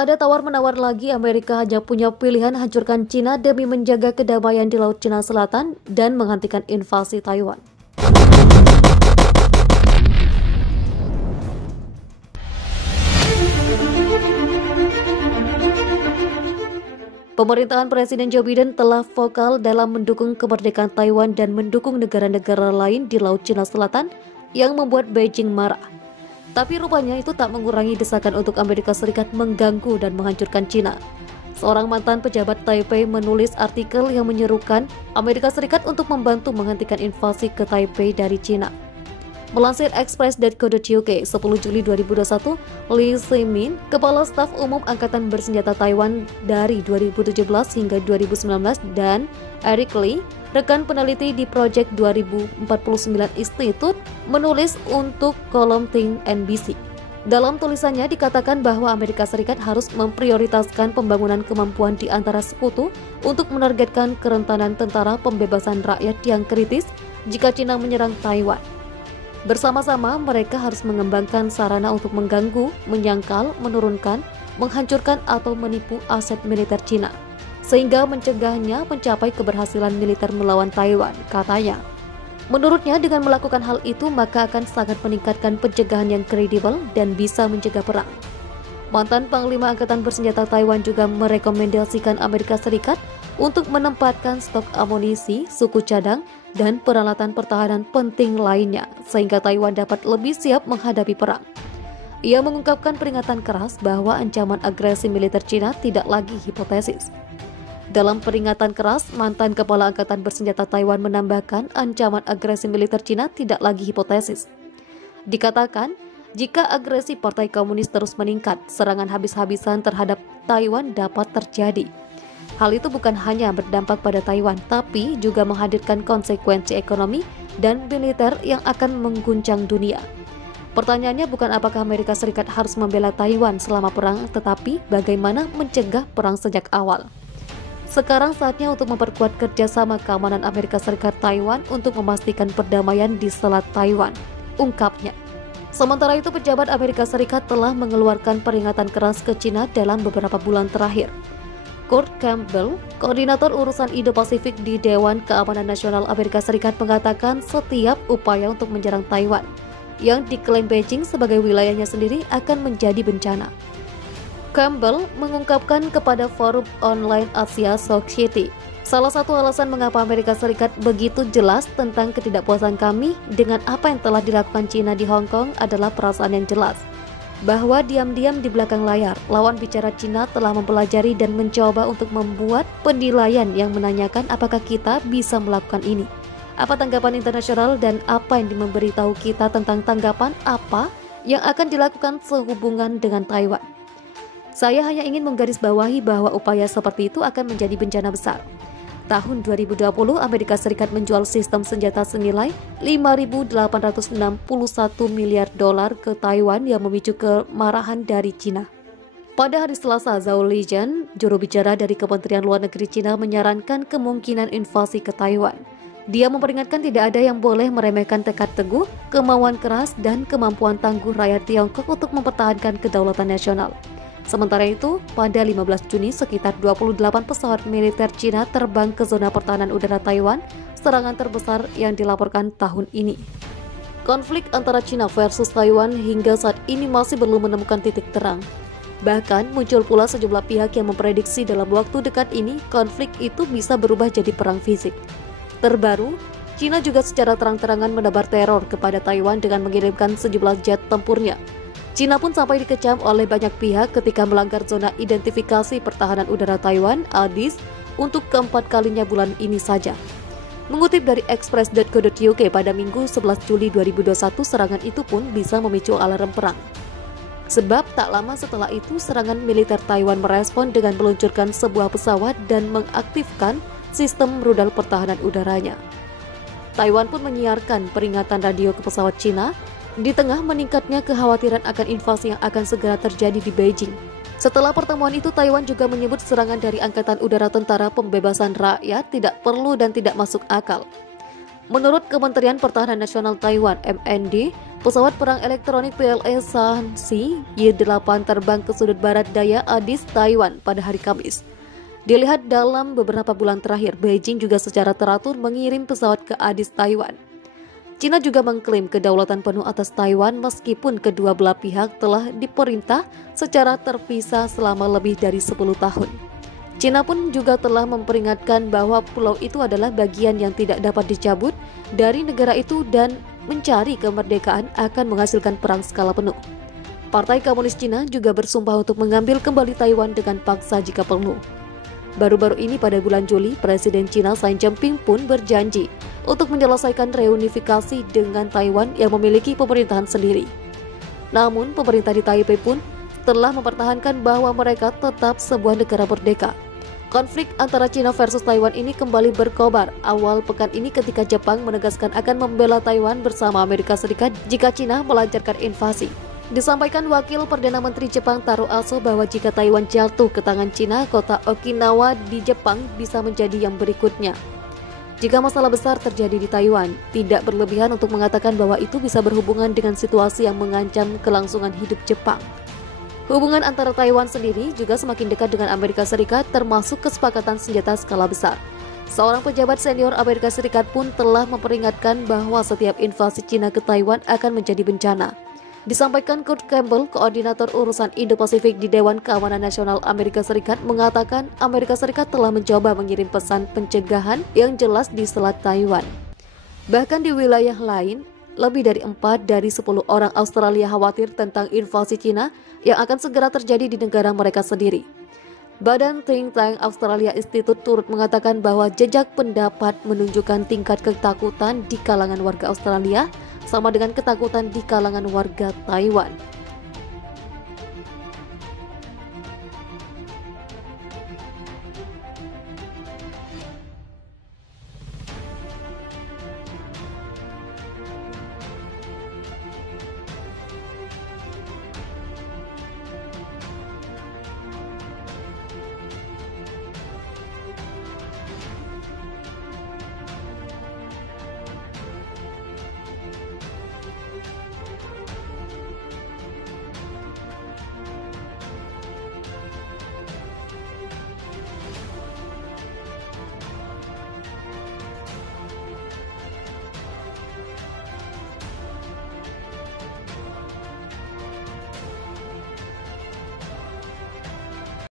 ada tawar-menawar lagi, Amerika hanya punya pilihan hancurkan Cina demi menjaga kedamaian di Laut Cina Selatan dan menghentikan invasi Taiwan. Pemerintahan Presiden Joe Biden telah vokal dalam mendukung kemerdekaan Taiwan dan mendukung negara-negara lain di Laut Cina Selatan yang membuat Beijing marah. Tapi rupanya itu tak mengurangi desakan untuk Amerika Serikat mengganggu dan menghancurkan Cina. Seorang mantan pejabat Taipei menulis artikel yang menyerukan Amerika Serikat untuk membantu menghentikan invasi ke Taipei dari Cina. Melansir Express.co.uk 10 Juli 2021, Lee Se-min, Kepala Staf Umum Angkatan Bersenjata Taiwan dari 2017 hingga 2019, dan Eric Lee, rekan peneliti di Project 2049 Institute, menulis untuk kolom Think NBC. Dalam tulisannya dikatakan bahwa Amerika Serikat harus memprioritaskan pembangunan kemampuan di antara sekutu untuk menargetkan kerentanan tentara pembebasan rakyat yang kritis jika Cina menyerang Taiwan. Bersama-sama mereka harus mengembangkan sarana untuk mengganggu, menyangkal, menurunkan, menghancurkan atau menipu aset militer Cina, sehingga mencegahnya mencapai keberhasilan militer melawan Taiwan, katanya. Menurutnya dengan melakukan hal itu maka akan sangat meningkatkan pencegahan yang kredibel dan bisa mencegah perang. Mantan Panglima Angkatan Bersenjata Taiwan juga merekomendasikan Amerika Serikat untuk menempatkan stok amunisi, suku cadang, dan peralatan pertahanan penting lainnya sehingga Taiwan dapat lebih siap menghadapi perang. Ia mengungkapkan peringatan keras bahwa ancaman agresi militer Cina tidak lagi hipotesis. Dalam peringatan keras, mantan Kepala Angkatan Bersenjata Taiwan menambahkan ancaman agresi militer Cina tidak lagi hipotesis. Dikatakan, jika agresi Partai Komunis terus meningkat, serangan habis-habisan terhadap Taiwan dapat terjadi. Hal itu bukan hanya berdampak pada Taiwan, tapi juga menghadirkan konsekuensi ekonomi dan militer yang akan mengguncang dunia. Pertanyaannya bukan apakah Amerika Serikat harus membela Taiwan selama perang, tetapi bagaimana mencegah perang sejak awal. Sekarang saatnya untuk memperkuat kerjasama keamanan Amerika Serikat Taiwan untuk memastikan perdamaian di Selat Taiwan, ungkapnya. Sementara itu, pejabat Amerika Serikat telah mengeluarkan peringatan keras ke Cina dalam beberapa bulan terakhir. Kurt Campbell, koordinator urusan Indo-Pasifik di Dewan Keamanan Nasional Amerika Serikat, mengatakan setiap upaya untuk menyerang Taiwan yang diklaim Beijing sebagai wilayahnya sendiri akan menjadi bencana. Campbell mengungkapkan kepada forum online Asia Society, salah satu alasan mengapa Amerika Serikat begitu jelas tentang ketidakpuasan kami dengan apa yang telah dilakukan Cina di Hong Kong adalah perasaan yang jelas bahwa diam-diam di belakang layar, lawan bicara Cina telah mempelajari dan mencoba untuk membuat penilaian yang menanyakan apakah kita bisa melakukan ini. Apa tanggapan internasional dan apa yang memberitahu kita tentang tanggapan apa yang akan dilakukan sehubungan dengan Taiwan. Saya hanya ingin menggarisbawahi bahwa upaya seperti itu akan menjadi bencana besar. Tahun 2020, Amerika Serikat menjual sistem senjata senilai $5.861 miliar ke Taiwan yang memicu kemarahan dari Cina. Pada hari Selasa, Zhao Lijian, juru bicara dari Kementerian Luar Negeri Cina, menyarankan kemungkinan invasi ke Taiwan. Dia memperingatkan tidak ada yang boleh meremehkan tekad teguh, kemauan keras, dan kemampuan tangguh rakyat Tiongkok untuk mempertahankan kedaulatan nasional. Sementara itu, pada 15 Juni, sekitar 28 pesawat militer Cina terbang ke zona pertahanan udara Taiwan, serangan terbesar yang dilaporkan tahun ini. Konflik antara Cina versus Taiwan hingga saat ini masih belum menemukan titik terang. Bahkan, muncul pula sejumlah pihak yang memprediksi dalam waktu dekat ini, konflik itu bisa berubah jadi perang fisik. Terbaru, Cina juga secara terang-terangan menebar teror kepada Taiwan dengan mengirimkan sejumlah jet tempurnya. Cina pun sampai dikecam oleh banyak pihak ketika melanggar zona identifikasi pertahanan udara Taiwan, ADIZ, untuk keempat kalinya bulan ini saja. Mengutip dari Express.co.uk pada Minggu 11 Juli 2021, serangan itu pun bisa memicu alarm perang. Sebab tak lama setelah itu, serangan militer Taiwan merespon dengan meluncurkan sebuah pesawat dan mengaktifkan sistem rudal pertahanan udaranya. Taiwan pun menyiarkan peringatan radio ke pesawat Cina di tengah meningkatnya kekhawatiran akan invasi yang akan segera terjadi di Beijing. Setelah pertemuan itu, Taiwan juga menyebut serangan dari Angkatan Udara Tentara Pembebasan Rakyat tidak perlu dan tidak masuk akal. Menurut Kementerian Pertahanan Nasional Taiwan (MND), pesawat perang elektronik PLA Shanxi Y-8 terbang ke sudut barat daya Addis, Taiwan pada hari Kamis. Dilihat dalam beberapa bulan terakhir, Beijing juga secara teratur mengirim pesawat ke Addis, Taiwan. China juga mengklaim kedaulatan penuh atas Taiwan meskipun kedua belah pihak telah diperintah secara terpisah selama lebih dari 10 tahun. China pun juga telah memperingatkan bahwa pulau itu adalah bagian yang tidak dapat dicabut dari negara itu dan mencari kemerdekaan akan menghasilkan perang skala penuh. Partai Komunis Cina juga bersumpah untuk mengambil kembali Taiwan dengan paksa jika perlu. Baru-baru ini pada bulan Juli, Presiden China Xi Jinping pun berjanji untuk menyelesaikan reunifikasi dengan Taiwan yang memiliki pemerintahan sendiri. Namun, pemerintah di Taipei pun telah mempertahankan bahwa mereka tetap sebuah negara merdeka. Konflik antara China versus Taiwan ini kembali berkobar awal pekan ini ketika Jepang menegaskan akan membela Taiwan bersama Amerika Serikat jika China melancarkan invasi. Disampaikan Wakil Perdana Menteri Jepang Taro Aso bahwa jika Taiwan jatuh ke tangan China, kota Okinawa di Jepang bisa menjadi yang berikutnya. Jika masalah besar terjadi di Taiwan, tidak berlebihan untuk mengatakan bahwa itu bisa berhubungan dengan situasi yang mengancam kelangsungan hidup Jepang. Hubungan antara Taiwan sendiri juga semakin dekat dengan Amerika Serikat termasuk kesepakatan senjata skala besar. Seorang pejabat senior Amerika Serikat pun telah memperingatkan bahwa setiap invasi China ke Taiwan akan menjadi bencana. Disampaikan Kurt Campbell, koordinator urusan Indo-Pasifik di Dewan Keamanan Nasional Amerika Serikat, mengatakan Amerika Serikat telah mencoba mengirim pesan pencegahan yang jelas di Selat Taiwan. Bahkan di wilayah lain, lebih dari 4 dari 10 orang Australia khawatir tentang invasi China yang akan segera terjadi di negara mereka sendiri. Badan Think Tank Australia Institute turut mengatakan bahwa jejak pendapat menunjukkan tingkat ketakutan di kalangan warga Australia sama dengan ketakutan di kalangan warga Taiwan.